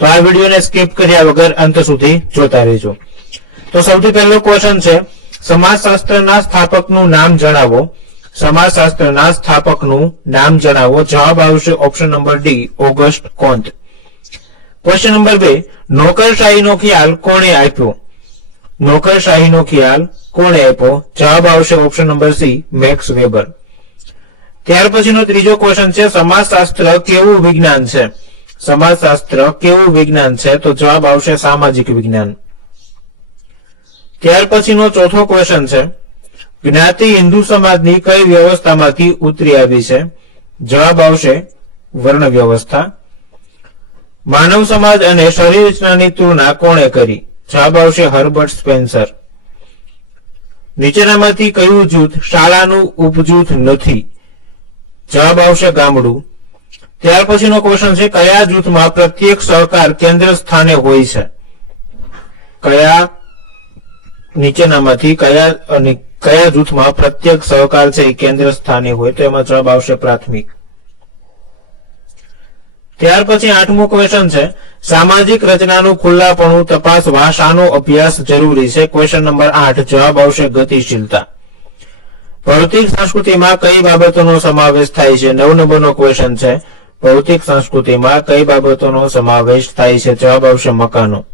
તો આ વિડીયોને સ્કીપ કર્યા વગર અંત સુધી જોતા રહેજો। તો સૌથી પહેલો ક્વેશ્ચન છે, સમાજશાસ્ત્રના સ્થાપકનું નામ જણાવો। સમાજશાસ્ત્રના સ્થાપકનું નામ જણાવો। જવાબ આવશે option number D, August Comte. Question number 2, નોકરશાહીનો ખ્યાલ કોણે આપ્યો? નોકરશાહીનો ખ્યાલ કોણે આપ્યો? જવાબ આવશે option number C, Max Weber. ત્યાર પછીનો ત્રીજો ક્વેશ્ચન છે, સમાજશાસ્ત્ર કેવું વિજ્ઞાન છે? સમાજશાસ્ત્ર કેવું વિજ્ઞાન છે? તો જવાબ આવશે સામાજિક વિજ્ઞાન। ત્યાર પછીનો ચોથો ક્વેશ્ચન છે, જ્ઞાતિ હિન્દુ સમાજની કઈ વ્યવસ્થામાંથી ઉતરી આવી છે? જવાબ આવશે વર્ણ વ્યવસ્થા। માનવ સમાજ અને શરીર રચનાની તુલના કોણે કરી? જવાબ આવશે હર્બર્ટ સ્પેન્સર। નીચેનામાંથી કયું જૂથ શાળાનું ઉપજૂથ નથી? જવાબ આવશે ગામડું। ત્યાર પછીનો ક્વેશ્ચન છે, કયા જૂથમાં પ્રત્યેક સહકાર કેન્દ્ર સ્થાને હોય છે? નીચેનામાંથી કયા જૂથમાં પ્રત્યેક સહકાર છે એ કેન્દ્ર સ્થાને હોય? તો એમાં જવાબ આવશે પ્રાથમિક। ત્યાર પછી 8મો ક્વેશ્ચન છે, સામાજિક રચનાનું ખુલ્લાપણું તપાસવા શાનો અભ્યાસ જરૂરી છે? ક્વેશ્ચન નંબર 8, જવાબ આવશે ગતિશીલતા। ભૌતિક સંસ્કૃતિમાં કઈ બાબતોનો સમાવેશ થાય છે? 9 નંબરનો ક્વેશ્ચન છે, ભૌતિક સંસ્કૃતિમાં કઈ બાબતોનો સમાવેશ થાય છે? જવાબ આવશે મકાનો।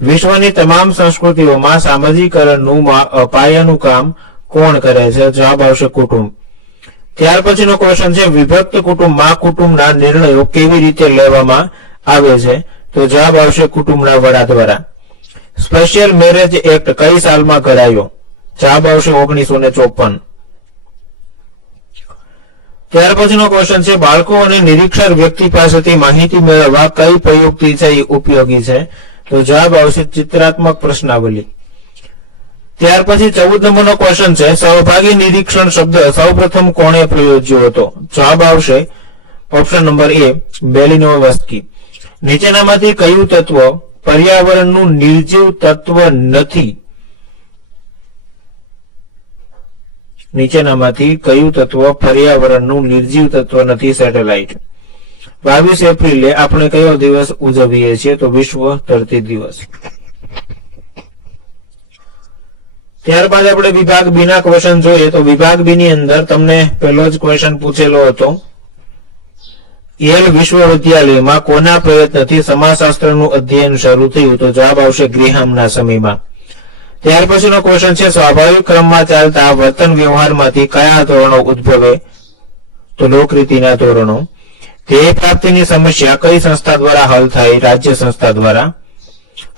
વિશ્વની તમામ સંસ્કૃતિઓમાં સામાજિકરણનું પાયાનું કામ કોણ કરે છે? જવાબ આવશે કુટુંબ। ત્યાર પછીનો ક્વેશ્ચન છે, વિભક્ત કુટુંબમાં કુટુંબના નિર્ણયો કેવી રીતે લેવામાં આવે છે? તો જવાબ આવશે કુટુંબના વડા દ્વારા। સ્પેશિયલ મેરેજ એક્ટ કઈ સાલમાં ઘડાયો? જવાબ આવશે 1954। ત્યાર પછીનો ક્વેશ્ચન છે, બાળકો અને નિરીક્ષર વ્યક્તિ પાસેથી માહિતી મેળવવા કઈ પ્રયુક્તિ છે એ ઉપયોગી છે? તો જવાબ આવશે ચિત્રાત્મક પ્રશ્નાવલી। ત્યાર પછી 14 નંબરનો ક્વેશ્ચન છે, સહભાગી નિરીક્ષણ શબ્દ સૌપ્રથમ કોણે પ્રયોજ્યો હતો? જવાબ આવશે ઓપ્શન નંબર એ, બેલિનોવસ્કી। નીચેનામાંથી કયું તત્વ પર્યાવરણનું નિર્જીવ તત્વ નથી? નીચેનામાંથી કયું તત્વ પર્યાવરણનું નિર્જીવ તત્વ નથી? સેટેલાઇટ। 22 એપ્રિલે આપણે કયો દિવસ ઉજવીએ છીએ? તો વિશ્વ ધરતી દિવસ। ત્યારબાદ આપણે વિભાગ બી ના ક્વેશ્ચન જોઈએ। તો વિભાગ બી ની અંદર તમને પહેલો જ ક્વેશ્ચન પૂછેલો હતો, યેલ વિશ્વવિદ્યાલયમાં કોના પ્રયત્નથી સમાજશાસ્ત્રનું અધ્યયન શરૂ થયું? તો જવાબ આવશે ગ્રેહામના સમયમાં। ત્યાર પછીનો ક્વેશ્ચન છે, સ્વાભાવિક ક્રમમાં ચાલતા વર્તન વ્યવહારમાંથી કયા ધોરણો ઉદ્ભવે? તો લોકરીતિના ધોરણો। ધ્યેય પ્રાપ્તિની સમસ્યા કઈ સંસ્થા દ્વારા હલ થાય? રાજ્ય સંસ્થા દ્વારા।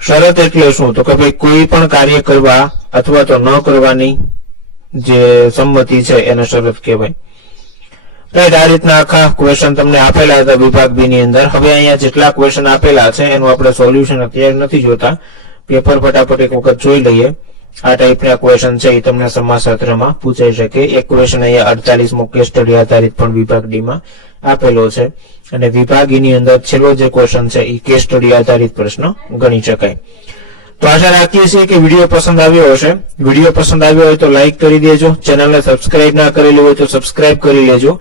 શરત એટલે શું? તો કે ભાઈ કોઈ પણ કાર્ય કરવા અથવા તો ન કરવાની જે સંમતિ છે એને શરત કહેવાય। રાઈટ, આ રીતના આખા ક્વેશ્ચન તમને આપેલા હતા વિભાગ બી ની અંદર। હવે અહીંયા જેટલા ક્વેશ્ચન આપેલા છે એનું આપણે સોલ્યુશન અત્યારે નથી જોતા, પેપર ફટાફટ એક વખત જોઈ લઈએ। આ ટાઈપના ક્વેશ્ચન છે એ તમને સમાજશાસ્ત્રમાં પૂછાઈ શકે। એક ક્વેશ્ચન અહીંયા 48મો કેસ સ્ટડી આધારિત પણ વિભાગ ડી માં આપેલો છે, અને વિભાગ ઈ ની અંદર છેલ્લો જે ક્વેશ્ચન છે એ કેસ સ્ટડી આધારિત પ્રશ્ન ગણી શકાય। તો આશા રાખીએ છીએ કે વિડીયો પસંદ આવ્યો હશે। વિડીયો પસંદ આવ્યો હોય તો લાઈક કરી દેજો, ચેનલને સબસ્ક્રાઇબ ના કરેલી હોય તો સબસ્ક્રાઇબ કરી લેજો।